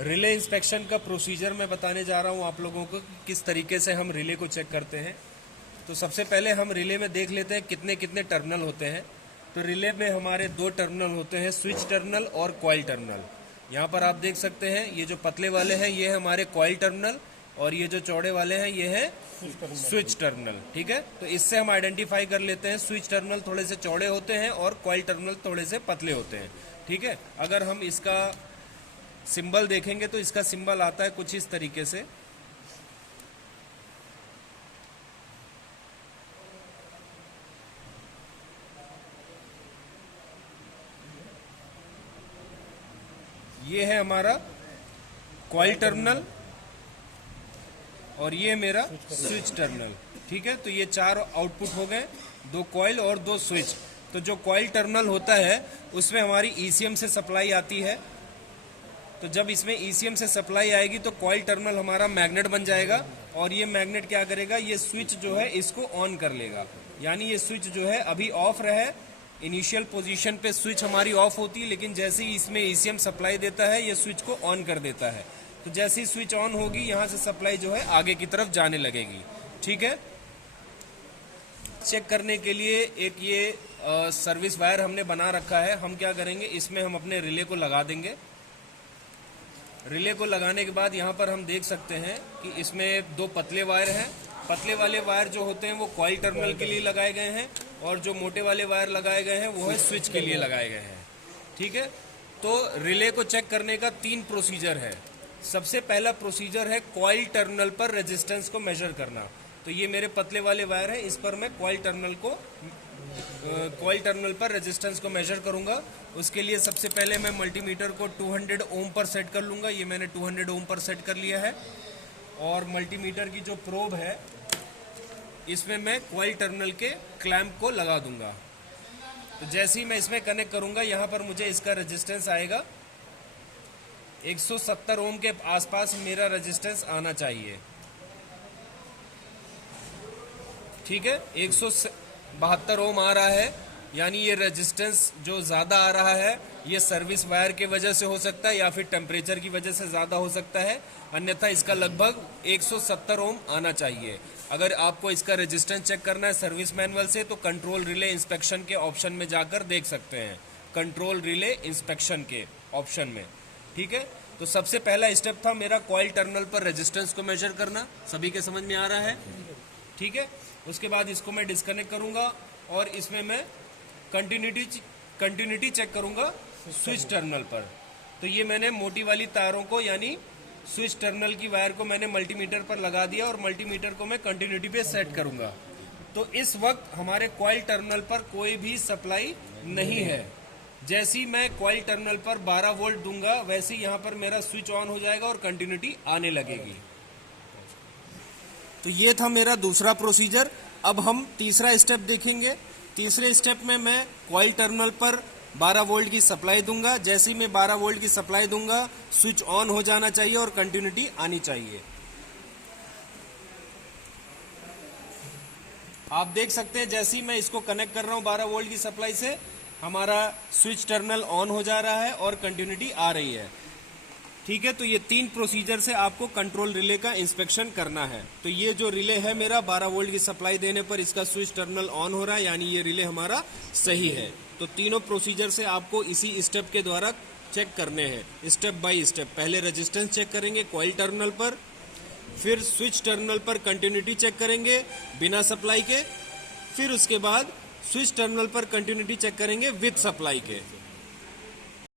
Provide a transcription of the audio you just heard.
Relay inspection का procedure मैं बताने जा रहा हूं आप लोगों को किस तरीके से हम रिले को चेक करते हैं। तो सबसे पहले हम रिले में देख लेते हैं कितने कितने टर्मिनल होते हैं। तो रिले में हमारे दो टर्मिनल होते हैं, स्विच टर्मिनल और कॉइल टर्मिनल। यहाँ पर आप देख सकते हैं ये जो पतले वाले हैं ये है हमारे कॉइल टर्मिनल और ये जो चौड़े वाले हैं ये है स्विच टर्मिनल। ठीक है, तो इससे हम आइडेंटिफाई कर लेते हैं स्विच टर्मिनल थोड़े से चौड़े होते हैं और कॉइल टर्मिनल थोड़े से पतले होते हैं। ठीक है, अगर हम इसका सिंबल देखेंगे तो इसका सिंबल आता है कुछ इस तरीके से। ये है हमारा कॉइल टर्मिनल और ये मेरा स्विच टर्मिनल। ठीक है, तो ये चार आउटपुट हो गए, दो कॉइल और दो स्विच। तो जो कॉइल टर्मिनल होता है उसमें हमारी ईसीएम से सप्लाई आती है। तो जब इसमें ईसीएम से सप्लाई आएगी तो कॉइल टर्मिनल हमारा मैग्नेट बन जाएगा और ये मैग्नेट क्या करेगा, ये स्विच जो है इसको ऑन कर लेगा। यानी ये स्विच जो है अभी ऑफ रहे, इनिशियल पोजीशन पे स्विच हमारी ऑफ होती है, लेकिन जैसे ही इसमें ईसीएम सप्लाई देता है ये स्विच को ऑन कर देता है। तो जैसे ही स्विच ऑन होगी यहाँ से सप्लाई जो है आगे की तरफ जाने लगेगी। ठीक है, चेक करने के लिए एक ये सर्विस वायर हमने बना रखा है। हम क्या करेंगे, इसमें हम अपने रिले को लगा देंगे। रिले को लगाने के बाद यहाँ पर हम देख सकते हैं कि इसमें दो पतले वायर हैं। पतले वाले वायर जो होते हैं वो कॉइल टर्मिनल के लिए लगाए गए हैं और जो मोटे वाले वायर लगाए गए हैं वो है स्विच के लिए लगाए गए हैं। ठीक है, तो रिले को चेक करने का 3 प्रोसीजर है। सबसे पहला प्रोसीजर है कॉइल टर्मिनल पर रेजिस्टेंस को मेजर करना। तो ये मेरे पतले वाले वायर है, इस पर मैं कॉइल टर्मिनल पर रेजिस्टेंस को मेजर करूंगा। उसके लिए सबसे पहले मैं मल्टीमीटर को 200 ओम पर सेट कर लूंगा। ये मैंने 200 ओम पर सेट कर लिया है और मल्टीमीटर की जो प्रोब है इसमें मैं कॉइल टर्मिनल के क्लैंप को लगा दूंगा। तो जैसे ही मैं इसमें कनेक्ट करूंगा यहाँ पर मुझे इसका रेजिस्टेंस आएगा 170 ओम के आसपास मेरा रेजिस्टेंस आना चाहिए। ठीक है, 172 ओम आ रहा है, यानी ये रेजिस्टेंस जो ज़्यादा आ रहा है ये सर्विस वायर के वजह से हो सकता है या फिर टेम्परेचर की वजह से ज़्यादा हो सकता है, अन्यथा इसका लगभग 170 ओम आना चाहिए। अगर आपको इसका रेजिस्टेंस चेक करना है सर्विस मैनुअल से तो कंट्रोल रिले इंस्पेक्शन के ऑप्शन में जाकर देख सकते हैं, कंट्रोल रिले इंस्पेक्शन के ऑप्शन में। ठीक है, तो सबसे पहला स्टेप था मेरा कॉइल टर्मिनल पर रेजिस्टेंस को मेजर करना। सभी के समझ में आ रहा है? ठीक है, उसके बाद इसको मैं डिस्कनेक्ट करूंगा और इसमें मैं कंटिन्यूटी चेक करूंगा स्विच टर्मिनल पर। तो ये मैंने मोटी वाली तारों को यानी स्विच टर्मिनल की वायर को मैंने मल्टीमीटर पर लगा दिया और मल्टीमीटर को मैं कंटिन्यूटी पे सेट करूंगा। तो इस वक्त हमारे कॉइल टर्मिनल पर कोई भी सप्लाई नहीं है। जैसे ही मैं कॉइल टर्मिनल पर 12 वोल्ट दूंगा वैसे ही यहाँ पर मेरा स्विच ऑन हो जाएगा और कंटिन्यूटी आने लगेगी। तो ये था मेरा दूसरा प्रोसीजर। अब हम तीसरा स्टेप देखेंगे। तीसरे स्टेप में मैं कॉइल टर्मिनल पर 12 वोल्ट की सप्लाई दूंगा। जैसे ही मैं 12 वोल्ट की सप्लाई दूंगा स्विच ऑन हो जाना चाहिए और कंटिन्यूटी आनी चाहिए। आप देख सकते हैं जैसे ही मैं इसको कनेक्ट कर रहा हूं 12 वोल्ट की सप्लाई से हमारा स्विच टर्मिनल ऑन हो जा रहा है और कंटिन्यूटी आ रही है। ठीक है, तो ये 3 प्रोसीजर से आपको कंट्रोल रिले का इंस्पेक्शन करना है। तो ये जो रिले है मेरा 12 वोल्ट की सप्लाई देने पर इसका स्विच टर्मिनल ऑन हो रहा है, यानी ये रिले हमारा सही है। तो तीनों प्रोसीजर से आपको इसी स्टेप के द्वारा चेक करने हैं, स्टेप बाय स्टेप। पहले रेजिस्टेंस चेक करेंगे कॉइल टर्मिनल पर, फिर स्विच टर्मिनल पर कंटिन्यूटी चेक करेंगे बिना सप्लाई के, फिर उसके बाद स्विच टर्मिनल पर कंटिन्यूटी चेक करेंगे विद सप्लाई के।